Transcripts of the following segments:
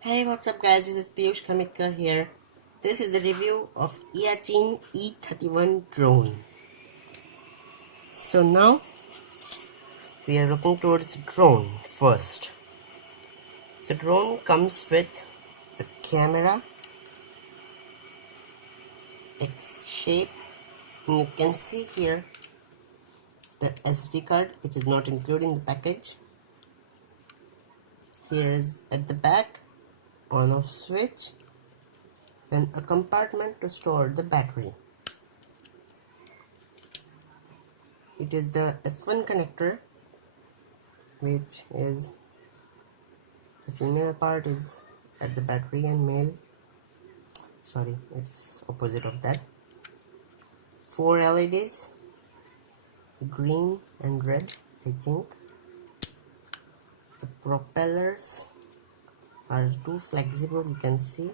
Hey, what's up guys, this is Piyush Kamitkar here. This is the review of Yachin E31 drone. So now we are looking towards the drone first. The drone comes with the camera, its shape, and you can see here the SD card which is not included in the package. Here is at the back on off switch and a compartment to store the battery. It is the S1 connector, which is the female part is at the battery and male, sorry, it's opposite of that. 4 LEDs, green and red, I think. The propellers are too flexible, you can see.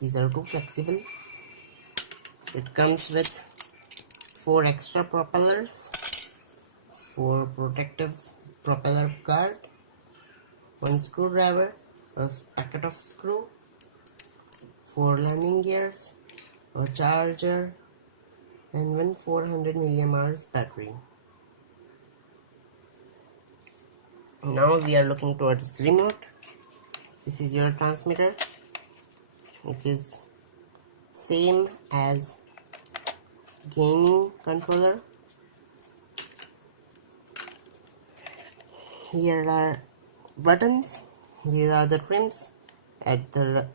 These are too flexible. It comes with 4 extra propellers, 4 protective propeller guard, 1 screwdriver, a packet of screw, 4 landing gears, a charger, and 1 400 mAh battery. Now we are looking towards remote. This is your transmitter. It is same as gaming controller. Here are buttons. These are the trims. At the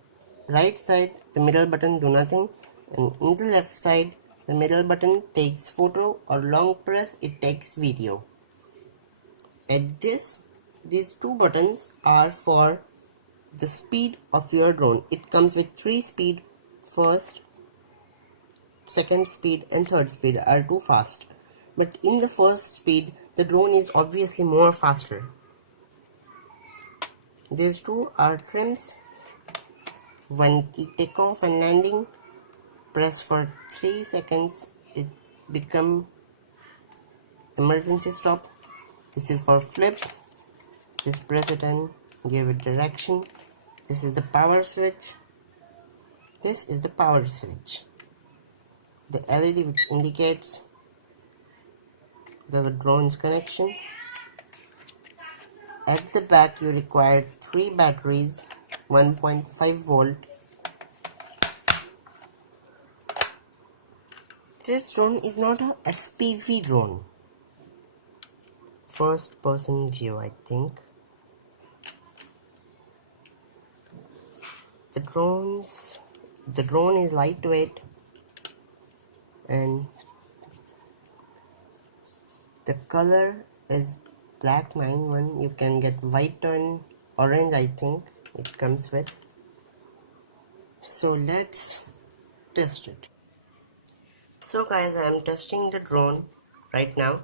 right side, the middle button do nothing, and in the left side, the middle button takes photo, or long press it takes video. At these 2 buttons are for the speed of your drone. It comes with 3 speed. First, second speed and third speed are too fast, but in the first speed the drone is obviously more faster. These 2 are trims. 1 key takeoff and landing. Press for 3 seconds, it become emergency stop. This is for flip. Just press it and give it direction. This is the power switch. This is the power switch. The LED which indicates the drone's connection. At the back you require 3 batteries, 1.5 volt. This drone is not a FPV drone. First person view, I think. The drone is lightweight, and the color is black 9-1. You can get white and orange, I think it comes with. So let's test it. So guys, I am testing the drone right now.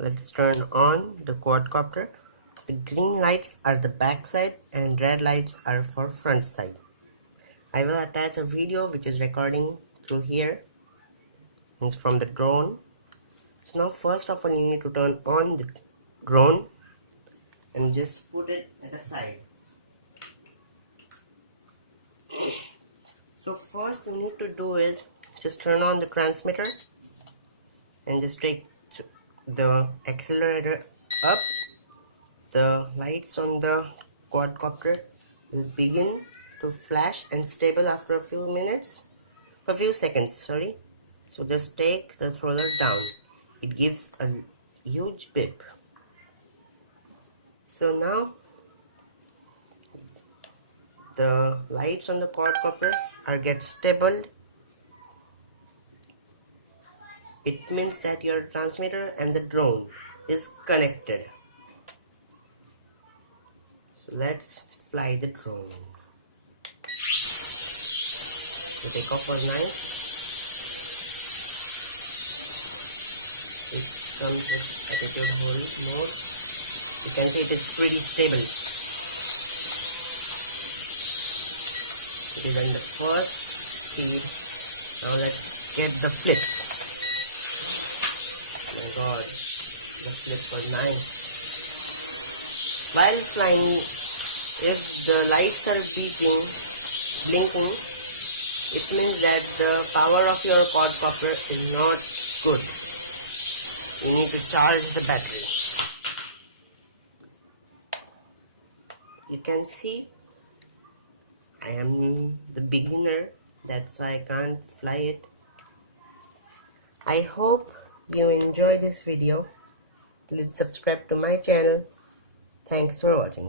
Let's turn on the quadcopter. The green lights are the back side and red lights are for front side. I will attach a video which is recording through here. It's from the drone. So now first of all you need to turn on the drone and just put it at a side. So first you need to do is just turn on the transmitter and just take the accelerator up. The lights on the quadcopter will begin to flash and stable after a few seconds, sorry. So just take the throttle down. It gives a huge beep. So now the lights on the quadcopter are get stable. It means that your transmitter and the drone is connected. So let's fly the drone. The takeoff was nice. It comes with attitude hold mode. You can see it is pretty stable. It is on the first speed. Now let's get the flips. Oh my god, the flips are nice. While flying, if the lights are blinking, it means that the power of your quadcopter is not good. You need to charge the battery. You can see I am the beginner, that's why I can't fly it. I hope you enjoy this video. Please subscribe to my channel. Thanks for watching.